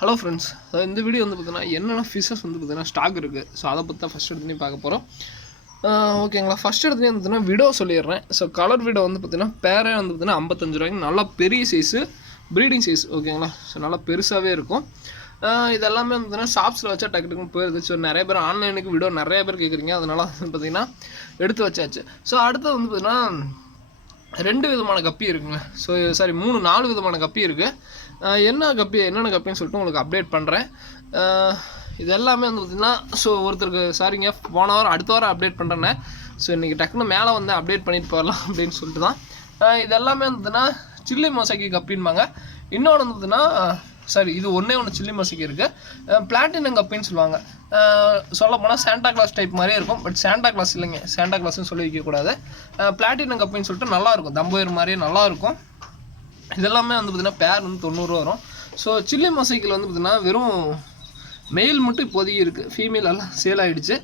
Hello friends, இந்த video வந்து பார்த்தீங்கன்னா என்னென்ன ஃபிஷஸ் வந்து பார்த்தீங்கன்னா ஸ்டாக் இருக்குது. ஸோ அதை பற்றி தான் ஃபஸ்ட் எடுத்துனே பார்க்க போகிறோம். ஓகேங்களா, ஃபஸ்ட் எடுத்துனே வந்து பார்த்தீங்கன்னா விடோ சொல்லிடுறேன். ஸோ கலர் விடோ வந்து பார்த்தீங்கன்னா பேரே வந்து பார்த்தீங்கன்னா 55 ரூபாய்க்கு நல்லா பெரிய சைஸு, ப்ரீடிங் சைஸ். ஓகேங்களா, ஸோ நல்லா பெருசாகவே இருக்கும். இதெல்லாமே வந்து பார்த்தீங்கன்னா ஷாப்ஸில் வச்சா டக்கு டக்குன்னு போயிருது. ஸோ நிறைய பேர் ஆன்லைனுக்கு விடோ நிறைய பேர் கேட்குறீங்க, அதனால் வந்து பார்த்தீங்கன்னா எடுத்து வச்சாச்சு. ஸோ அடுத்து வந்து பார்த்தீங்கன்னா 2 விதமான கப்பி இருக்குங்க. ஸோ சாரி 4 விதமான கப்பி இருக்குது. என்னென்ன கப்பின்னு சொல்லிட்டு உங்களுக்கு அப்டேட் பண்ணுறேன். இது எல்லாமே வந்து பார்த்திங்கன்னா ஸோ ஒருத்தருக்கு சாரிங்க போன வாரம் அடுத்த வாரம் அப்டேட் பண்ணுறேன்னே. ஸோ இன்றைக்கி டக்குன்னு மேலே வந்து அப்டேட் பண்ணிட்டு போயிடலாம் அப்படின்னு சொல்லிட்டு தான். இது எல்லாமே வந்துன்னா சில்லி மொசைக்கு கப்பின்பாங்க. இன்னொன்று வந்து பார்த்திங்கன்னா சாரி இது ஒன்றே சில்லி மொசைக்கு இருக்குது. பிளாட்டினம் கப்பின்னு சொல்லுவாங்க. சொல்ல போனால் சாண்டா கிளாஸ் டைப் மாதிரியே இருக்கும். பட் சாண்டா கிளாஸ் இல்லைங்க, சாண்டா கிளாஸ்ன்னு சொல்லி வைக்கக்கூடாது. பிளாட்டினம் கப்பின்னு சொல்லிட்டு நல்லாயிருக்கும், தம்போயர் மாதிரியே நல்லாயிருக்கும். இதெல்லாமே வந்து பார்த்திங்கன்னா பேர் வந்து 90 ரூபா வரும். ஸோ சில்லி மொசைக்கில் வந்து பார்த்திங்கன்னா வெறும் மெயில் மட்டும் இப்போதைக்கு இருக்குது. ஃபீமேல் எல்லாம் சேல் ஆகிடுச்சு.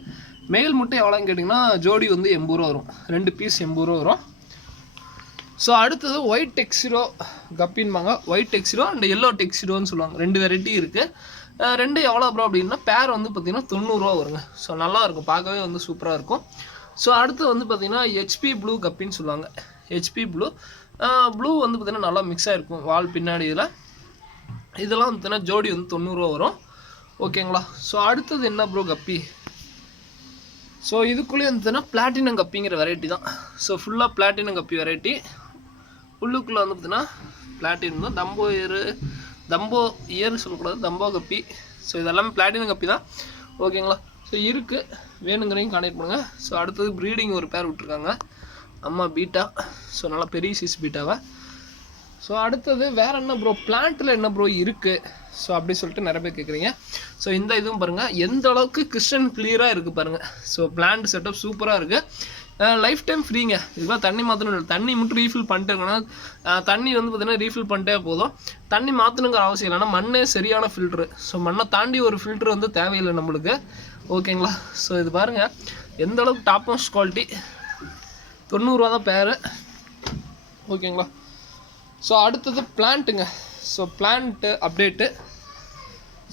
மெயில் மட்டும் எவ்வளோன்னு கேட்டிங்கன்னா ஜோடி வந்து 80 ரூபா வரும். 2 பீஸ் 80 ரூபா வரும். ஸோ அடுத்தது ஒயிட் டெக்ஸிடோ கப்பின்பாங்க. ஒயிட் டெக்ஸிடோ அண்ட் எல்லோ டெக்ஸிடோன்னு சொல்லுவாங்க. 2 வெரைட்டி இருக்குது. 2 எவ்வளோ ப்ரோ அப்படின்னா பேர் வந்து பார்த்திங்கன்னா 90 ரூபா வருங்க. ஸோ நல்லாயிருக்கும், பார்க்கவே வந்து சூப்பராக இருக்கும். ஸோ அடுத்து வந்து பார்த்திங்கன்னா ஹெச்பி ப்ளூ கப்பின்னு சொல்லுவாங்க. ஹெச்பி ப்ளூ வந்து பார்த்திங்கன்னா நல்லா மிக்ஸ் ஆகிருக்கும் வால் பின்னாடி. இதெல்லாம் வந்து பார்த்திங்கன்னா ஜோடி வந்து 90 ரூபா வரும். ஓகேங்களா, ஸோ அடுத்தது என்ன ப்ரோ கப்பி? ஸோ இதுக்குள்ளேயே வந்து பார்த்திங்கன்னா பிளாட்டினம் கப்பிங்கிற வெரைட்டி தான். ஸோ ஃபுல்லாக பிளாட்டினம் கப்பி வெரைட்டி. உள்ளுக்குள்ளே வந்து பார்த்திங்கன்னா பிளாட்டினம் தான். தம்போ இயர்னு சொல்லக்கூடாது, தம்போ கப்பி. ஸோ இதெல்லாமே பிளாட்டினம் கப்பி தான். ஓகேங்களா, ஸோ இருக்குது, வேணுங்கிறதையும் கான்டெக்ட் பண்ணுங்கள். ஸோ அடுத்தது ப்ரீடிங் ஒரு பேர் விட்டுருக்காங்க, அம்மா பீட்டா. ஸோ நல்லா பெரிய சைஸ் பீட்டாவை. ஸோ அடுத்தது வேறு என்ன ப்ரோ பிளான்ட்டில் என்ன ப்ரோ இருக்குது? ஸோ அப்படி சொல்லிட்டு நிறைய பேர் கேட்குறீங்க. ஸோ இந்த இதுவும் பாருங்கள் எந்த அளவுக்கு கிறிஸ்டன் கிளியராக இருக்குது பாருங்கள். ஸோ பிளான்ட் செட்டப் சூப்பராக இருக்குது. லைஃப் டைம் ஃப்ரீங்க. இதுக்கெல்லாம் தண்ணி மாற்றணும், தண்ணி மட்டும் ரீஃபில் பண்ணிட்டு இருக்கணும். தண்ணி வந்து பார்த்திங்கன்னா ரீஃபில் பண்ணிட்டே போதும். தண்ணி மாற்றணுங்கிற அவசியம் இல்லைன்னா மண்ணே சரியான ஃபில்ட்ரு. ஸோ மண்ணை தாண்டி ஒரு ஃபில்ட்ரு வந்து தேவையில்லை நம்மளுக்கு. ஓகேங்களா, ஸோ இது பாருங்கள் எந்த அளவுக்கு டாப் மோஸ்ட் குவாலிட்டி. 90 ரூபா தான் பேர். ஓகேங்களா, ஸோ அடுத்தது பிளான்ட்டுங்க. So plant update.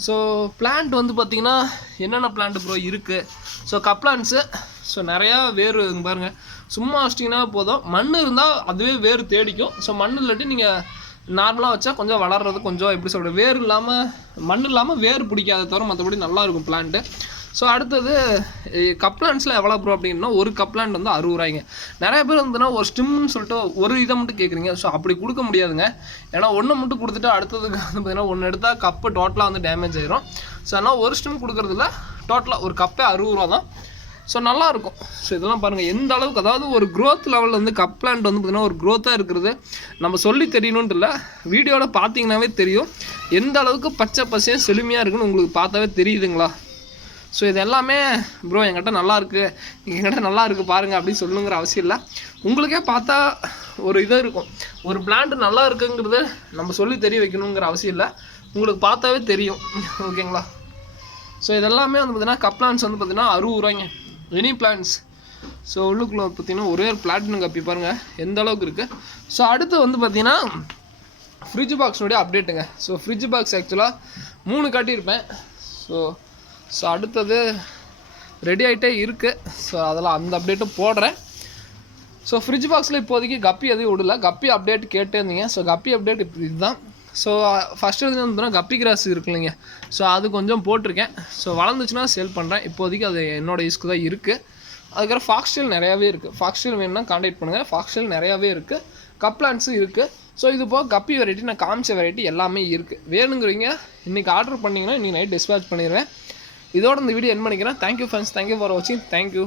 So plant வந்து பார்த்திங்கன்னா என்னென்ன பிளான்ட் ப்ரோ இருக்குது? ஸோ கப்ளான்ஸு. ஸோ நிறையா வேர் பாருங்கள், சும்மா வச்சிட்டிங்கன்னா போதும். மண் இருந்தால் அதுவே வேர் தேடிக்கும். ஸோ மண் இல்லாட்டி நீங்கள் நார்மலாக வச்சா கொஞ்சம் வளர்கிறது கொஞ்சம் எப்படி சொல்கிறது, வேர் இல்லாமல் மண் இல்லாமல் வேர் பிடிக்காத தவிர மற்றபடி நல்லாயிருக்கும் பிளான்ட்டு. ஸோ அடுத்தது கப்ளான்ஸில் எவ்வளோ ப்ரோ அப்படின்னா ஒரு கப்ளான்ட் வந்து 60 ரூபாய்ங்க. நிறைய பேர் வந்துன்னா ஒரு ஸ்டிம்னு சொல்லிட்டு ஒரு இதை மட்டும் கேட்குறீங்க. ஸோ அப்படி கொடுக்க முடியாதுங்க. ஏன்னா ஒன்று மட்டும் கொடுத்துட்டு அடுத்ததுக்கு வந்து பார்த்திங்கன்னா ஒன்று எடுத்தால் கப்பு டோட்டலாக வந்து டேமேஜ் ஆயிரும். ஸோ அதனால் ஒரு ஸ்டிம் கொடுக்குறதில்ல, டோட்டலாக ஒரு கப்பே 60 ரூபா தான். ஸோ நல்லாயிருக்கும். ஸோ இதெல்லாம் பாருங்கள் எந்த அளவுக்கு, அதாவது ஒரு க்ரோத் லெவலில் வந்து கப் பிளான்ட் வந்து பார்த்திங்கன்னா ஒரு க்ரோத்தாக இருக்கிறது நம்ம சொல்லி தெரியணுன்ட்டு இல்லை, வீடியோவில் பார்த்தீங்கன்னாவே தெரியும் எந்த அளவுக்கு பச்சை பசையாக செழுமையாக இருக்குன்னு உங்களுக்கு பார்த்தாவே தெரியுதுங்களா. ஸோ இது எல்லாமே ப்ரோ என்கிட்ட நல்லா இருக்குது, என்கிட்ட நல்லா இருக்குது பாருங்கள் அப்படின்னு சொல்லுங்கிற அவசியம் இல்லை. உங்களுக்கே பார்த்தா ஒரு இது இருக்கும், ஒரு பிளான்ட் நல்லா இருக்குங்கிறது நம்ம சொல்லி தெரிய வைக்கணுங்கிற அவசியம் இல்லை, உங்களுக்கு பார்த்தாவே தெரியும். ஓகேங்களா, ஸோ இதெல்லாமே வந்து பார்த்திங்கன்னா கப்ளான்ஸ் வந்து பார்த்திங்கன்னா 60 ரூபாய்ங்க. Any plans. ஸோ உள்ளுக்குள்ளே பார்த்திங்கன்னா ஒரே ஒரு பிளாட்டினம் கப்பி பாருங்கள் எந்த அளவுக்கு இருக்குது. ஸோ அடுத்து வந்து பார்த்திங்கன்னா ஃப்ரிட்ஜ் பாக்ஸினுடைய அப்டேட்டுங்க. ஸோ ஃப்ரிட்ஜ் பாக்ஸ் ஆக்சுவலாக 3 காட்டியிருப்பேன். ஸோ அடுத்தது ரெடி ஆகிட்டே இருக்குது. ஸோ அதெல்லாம் அந்த அப்டேட்டும் போடுறேன். ஸோ ஃப்ரிட்ஜ் பாக்ஸில் இப்போதைக்கு கப்பி எதையும் விடல, கப்பி அப்டேட் கேட்டே இருந்தீங்க. ஸோ கப்பி அப்டேட் இப்போ இதுதான். ஸோ ஃபஸ்ட்டு வந்து கப்பி கிராஸ் இருக்கு இல்லைங்க, ஸோ அது கொஞ்சம் போட்டிருக்கேன். ஸோ வளர்ந்துச்சுன்னா சேல் பண்ணுறேன். இப்போதைக்கு அது என்னோடய யூஸ்க்கு தான் இருக்குது. அதுக்கப்புறம் ஃபாக்ஸ்டெயில் நிறையாவே இருக்குது. ஃபாக்ஸ்டெயில் வேணும்னா கான்டாக்ட் பண்ணுங்கள். ஃபாக்ஸ்டெயில் நிறையாவே இருக்குது, கப்ளான்ஸும் இருக்குது. ஸோ இது போக கப்பி வெரைட்டி நான் காமிச்ச வெரைட்டி எல்லாமே இருக்குது. வேணுங்கிறீங்க இன்றைக்கி ஆர்டர் பண்ணிங்கன்னா இன்றைக்கி நைட் டிஸ்பேச் பண்ணிடுவேன். இதோட இந்த வீடியோ என் பண்ணிக்கிறேன். தேங்க்யூ ஃப்ரெண்ட்ஸ், தேங்க்யூ ஃபார் வாட்சிங், தேங்க்யூ.